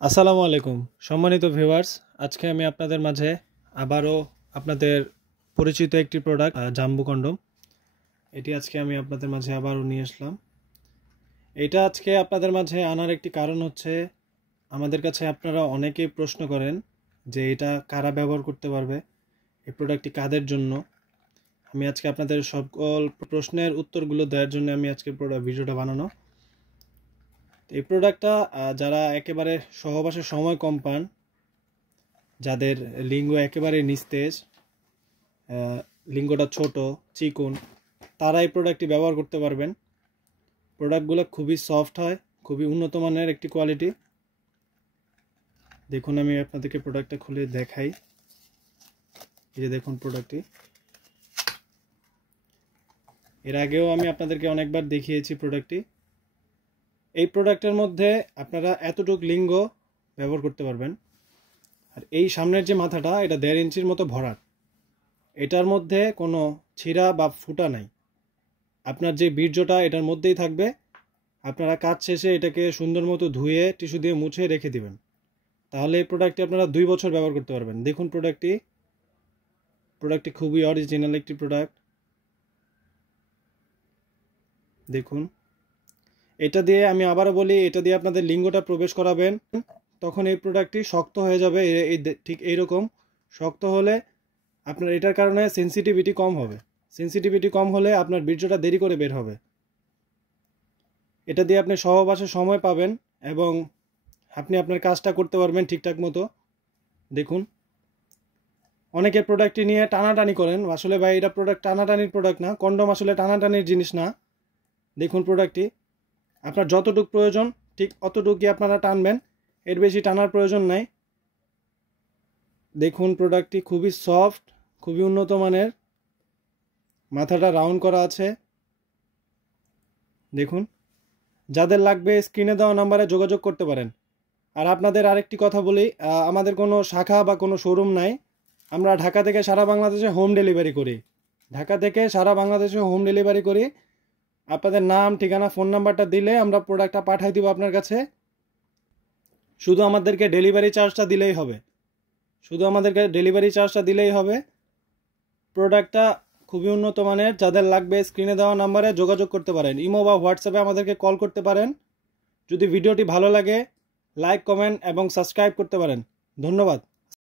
আসসালামু আলাইকুম সম্মানিত ভিউয়ার্স, আজকে আমি আপনাদের মাঝে আবারও আপনাদের পরিচিত একটি প্রোডাক্ট জাম্বু কন্ডম এটি আজকে আমি আপনাদের মাঝে আবারও নিয়ে আসলাম। এটা আজকে আপনাদের মাঝে আনার একটি কারণ হচ্ছে, আমাদের কাছে আপনারা অনেকেই প্রশ্ন করেন যে এটা কারা ব্যবহার করতে পারবে, এই প্রোডাক্টটি কাদের জন্য। আমি আজকে আপনাদের সকল প্রশ্নের উত্তরগুলো দেওয়ার জন্য আমি আজকে ভিডিওটা বানানো। এই প্রোডাক্টটা যারা একেবারে সহবাসের সময় কম পান, যাদের লিঙ্গ একেবারে নিস্তেজ, লিঙ্গটা ছোট চিকন, তারা এই প্রোডাক্টটি ব্যবহার করতে পারবেন। প্রোডাক্টগুলো খুবই সফট হয়, খুবই উন্নত মানের একটি কোয়ালিটি। দেখুন আমি আপনাদেরকে প্রোডাক্টটা খুলে দেখাই। এই যে দেখুন প্রোডাক্টটি, এর আগেও আমি আপনাদেরকে অনেকবার দেখিয়েছি প্রোডাক্টটি। এই প্রোডাক্টের মধ্যে আপনারা এতটুক লিঙ্গ ব্যবহার করতে পারবেন। আর এই সামনের যে মাথাটা, এটা 1.5 ইঞ্চির মতো ভরাট। এটার মধ্যে কোনো ছিঁড়া বা ফুটা নাই। আপনার যে বীর্যটা এটার মধ্যেই থাকবে। আপনারা কাজ শেষে এটাকে সুন্দর মতো ধুয়ে টিস্যু দিয়ে মুছে রেখে দিবেন, তাহলে এই প্রোডাক্টটি আপনারা 2 বছর ব্যবহার করতে পারবেন। দেখুন প্রোডাক্টটি খুবই অরিজিনাল একটি প্রোডাক্ট। দেখুন, এটা দিয়ে আমি আবারও বলি, এটা দিয়ে আপনাদের লিঙ্গটা প্রবেশ করাবেন, তখন এই প্রোডাক্টটি শক্ত হয়ে যাবে। ঠিক এইরকম শক্ত হলে আপনার এটার কারণে সেন্সিটিভিটি কম হবে। সেন্সিটিভিটি কম হলে আপনার বীর্যটা দেরি করে বের হবে। এটা দিয়ে আপনি সহবাসের সময় পাবেন এবং আপনি আপনার কাজটা করতে পারবেন ঠিকঠাক মতো। দেখুন, অনেকে প্রোডাক্টটি নিয়ে টানাটানি করেন, আসলে ভাই এটা প্রোডাক্ট টানাটানির প্রোডাক্ট না, কন্ডম আসলে টানাটানির জিনিস না। দেখুন প্রোডাক্টটি আপনার যতটুক প্রয়োজন ঠিক অতটুকুই আপনারা টানবেন, এর বেশি টানার প্রয়োজন নাই। দেখুন প্রোডাক্টটি খুবই সফট, খুবই উন্নত মানের, মাথাটা রাউন্ড করা আছে। দেখুন, যাদের লাগবে স্ক্রিনে দেওয়া নাম্বারে যোগাযোগ করতে পারেন। আর আপনাদের আরেকটি কথা বলি, আমাদের কোনো শাখা বা কোনো শোরুম নাই। আমরা ঢাকা থেকে সারা বাংলাদেশে হোম ডেলিভারি করি। আপনাদের নাম, ঠিকানা, ফোন নাম্বারটা দিলে আমরা প্রোডাক্টটা পাঠিয়ে দিব আপনার কাছে। শুধু আমাদেরকে ডেলিভারি চার্জটা দিলেই হবে। প্রোডাক্টটা খুবই উন্নত মানের। যাদের লাগবে স্ক্রিনে দেওয়া নাম্বারে যোগাযোগ করতে পারেন। ইমো বা হোয়াটসঅ্যাপে আমাদেরকে কল করতে পারেন। যদি ভিডিওটি ভালো লাগে লাইক, কমেন্ট এবং সাবস্ক্রাইব করতে পারেন। ধন্যবাদ।